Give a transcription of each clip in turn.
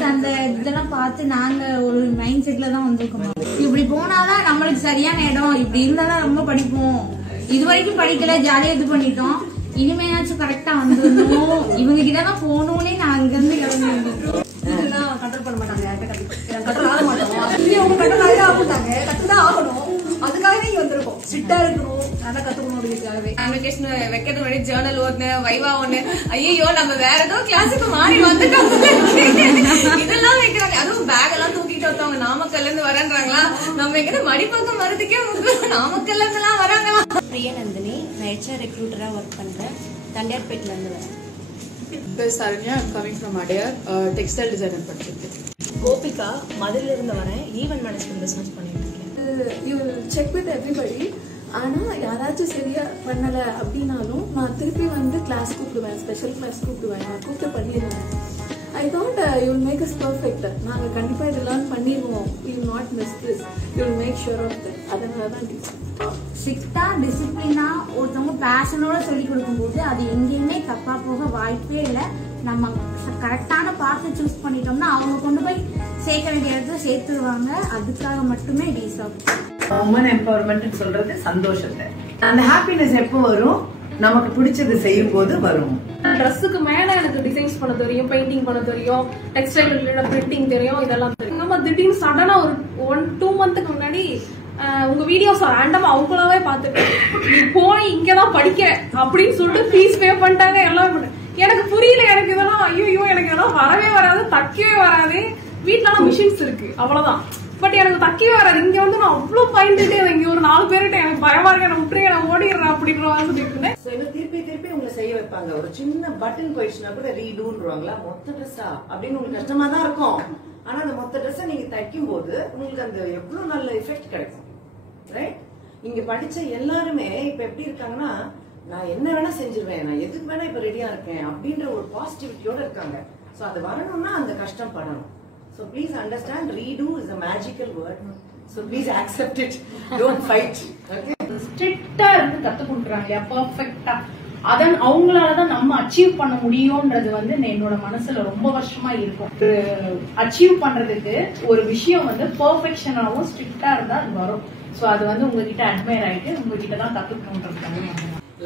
Videos அந்த இதெல்லாம் பார்த்து நாங்க ஒரு மைண்ட் செட்ல தான் வந்திருக்கோம். இப்படி போனாதான் நம்மளுக்கு சரியான இடம், இப்படி இருந்தாதான் ரொம்ப படிப்போம். இது வரைக்கும் படிக்கல, ஜாலியா இது பண்ணிட்டோம். இனிமையாச்சும் கரெக்டா வந்துடணும், இவங்க கிட்டதான் போகணும்னே நான் அங்க இருந்து கிளம்பி கண்ட்ரோல் பண்ண மாட்டாங்க. கண்ட்ரோல் ஆக மாட்டோம், கண்ட்ரோல் ஆகட்டாங்க, கத்துதான் ஆகணும். அதுக்காகவே இங்க வந்திருக்கோம். ஸ்ட்ரிக்டா இருக்கணும், நல்லா கத்துக்கணும் அப்படிங்கிறதுக்காகவே. கான்வெகேஷன் வைக்கிறது முன்னாடி ஜேர்னல் ஒண்ணு, வைவா ஒண்ணு, ஐயோ நம்ம வேற ஏதோ கிளாஸுக்கு மாறி வந்துட்டோம் இதெல்லாம் வைக்கிறாங்க. அதுவும் பேக் எல்லாம் தூக்கிட்டு வந்தவங்க நாமக்கல்ல இருந்து வரேன்றாங்களா, நம்ம எங்க மடிப்பக்கம் வரதுக்கே நாமக்கல்ல இருந்து எல்லாம் வராங்களா. பிரியநந்தினி, நான் HR ரெக்ரூட்டரா ஒர்க் பண்றேன். தண்டையார்பேட்ல இருந்து வரேன். Saranya, I'm coming from Adyar, textile designer படிச்சிருக்கேன். கோபிகா, மதுரையில இருந்து வரேன். ஈவென்ட் மேனேஜ்மெண்ட் பிசினஸ் பண்ணிட்டு இருக்கேன். You will check with everybody. ஆனா யாராச்சும் சரியா பண்ணல அப்படின்னாலும் நான் திருப்பி வந்து கிளாஸ் கூப்பிடுவேன், ஸ்பெஷல் கிளாஸ் கூப்பிடுவேன், நான் கூப்பிட்டு பண்ணிடுவேன். I thought you will make us perfect. நாங்க கண்டிப்பா இதை லேர்ன் பண்ணிடுவோம். You will not miss this. You will make sure of that. அதனாலதான் ஸ்ட்ரிக்டா டிசிப்ளினா ஒருத்தவங்க பேஷனோட சொல்லி கொடுக்கும்போது அது எங்கேயுமே தப்பா போக வாய்ப்பே இல்லை. நம்ம கரெக்டான பார்த்து சூஸ் பண்ணிட்டோம்னா அவங்க கொண்டு போய் சேர்க்க வேண்டிய இடத்துல சேர்த்துருவாங்க. அதுக்காக மட்டுமே டீசாப் உமன் எம்பவர்மெண்ட் சொல்றது சந்தோஷத்தை. அந்த ஹாப்பினஸ் எப்போ வரும்? நமக்கு பிடிச்சது செய்யும் போது வரும். ட்ரெஸ்ஸுக்கு மேல எனக்கு டிசைன்ஸ் பண்ண தெரியும், பெயிண்டிங் பண்ண தெரியும், டெக்ஸ்டைல் ரிலேட்டட் பிரிண்டிங் தெரியும், இதெல்லாம் தெரியும். நம்ம திடீர்னு சடனா ஒரு 1-2 மந்த்துக்கு முன்னாடி உங்க வீடியோஸ் ரேண்டமா அவங்களாவே பாத்துட்டு நீ போய் இங்கதான் படிக்க அப்படின்னு சொல்லிட்டு ஃபீஸ் பே பண்ணிட்டாங்க. எல்லாம் எனக்கு புரியல. எனக்கு இதெல்லாம் ஐயோ எனக்கு இதெல்லாம் வரவே வராது, தைக்கவே வராது. வீட்டுல மிஷின்ஸ் இருக்கு அவ்வளவுதான், பட் எனக்கு தைக்கவே வராது. இங்க வந்து நான் அவ்வளவு பயந்துட்டே இங்க ஒரு 4 பேருகிட்ட எனக்கு பயமா இருக்க, நான் விட்டுறேன், நான் ஓடிடுறேன் அப்படின்ற மாதிரி சொல்லிட்டு இருந்தேன். திருப்பி உங்களை செய்ய வைப்பாங்க. ஒரு சின்ன பட்டன் போயிடுச்சுன்னா கூட ரீடூன்றாங்களா, மொத்த ட்ரெஸ்ஸா அப்படின்னு உங்களுக்கு கஷ்டமா தான் இருக்கும். ஆனா அந்த மொத்த ட்ரெஸ்ஸை நீங்க தைக்கும் போது உங்களுக்கு அந்த எவ்வளவு நல்ல எஃபெக்ட் கிடைக்கும். ரைட்? இங்க படிச்ச எல்லாருமே இப்ப எப்படி இருக்காங்கன்னா, நான் என்ன வேணா செஞ்சிருவேன், நான் எதுக்கு வேணா இப்ப ரெடியா இருக்கேன் அப்படின்ற ஒரு பாசிட்டிவிட்டியோட இருக்காங்க. சோ அது வரணும்னா அந்த கஷ்டம் படணும். So please understand, redo is a magical word. So please accept it. Don't fight. Okay? ஸ்ட்ரிக்ட்டா இருந்து கத்து கொடுக்குறாங்க பெர்ஃபெக்ட்டா. அதன் அவங்களாலதான் நம்ம அச்சீவ் பண்ண முடியும்ன்றது வந்து என்னோட மனசுல ரொம்ப வருஷமா இருக்கும். அச்சீவ் பண்றதுக்கு ஒரு விஷயம் வந்து பெர்ஃபெக்ஷனாவும் ஸ்ட்ரிக்ட்டா இருந்தா அது வரும். சோ அது வந்து உங்ககிட்ட அட்மையர் ஆயிட்டு உங்ககிட்ட தான் கத்துக்கணும்ன்றது.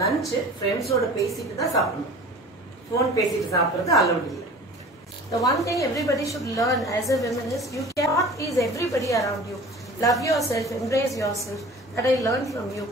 லஞ்ச் ஃப்ரெண்ட்ஸோட பேசிட்டு தான் சாப்பிடணும், போன் பேசிட்டு சாப்பிடுறது அலௌட் இல்லை. The one thing everybody should learn as a woman is you cannot please everybody around you. Love yourself, embrace yourself. That I learned from you.